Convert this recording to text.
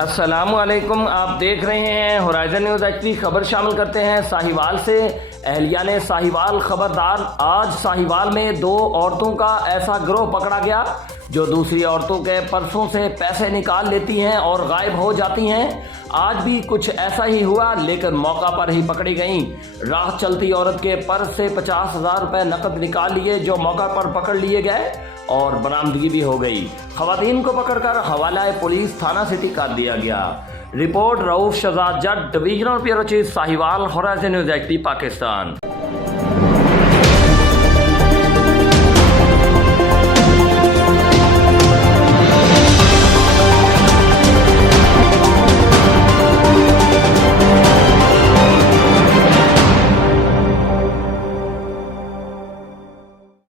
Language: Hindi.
अस्सलामुअलैकुम, आप देख रहे हैं होराइजन न्यूज़ एचपी। खबर शामिल करते हैं साहिवाल से। एहलिया ने साहिवाल खबरदार। आज साहिवाल में 2 औरतों का ऐसा गिरोह पकड़ा गया जो दूसरी औरतों के पर्सों से पैसे निकाल लेती हैं और गायब हो जाती हैं। आज भी कुछ ऐसा ही हुआ, लेकिन मौका पर ही पकड़ी गईं। राह चलती औरत के पर्स से 50,000 रुपए नकद निकाल लिए, जो मौका पर पकड़ लिए गए और बरामदगी भी हो गई। खवातीन को पकड़कर हवाला पुलिस थाना सिटी कर दिया गया। Report Rauf Shahzad Jatt, divisional bureau chief Sahiwal, horizon news HP, Pakistan.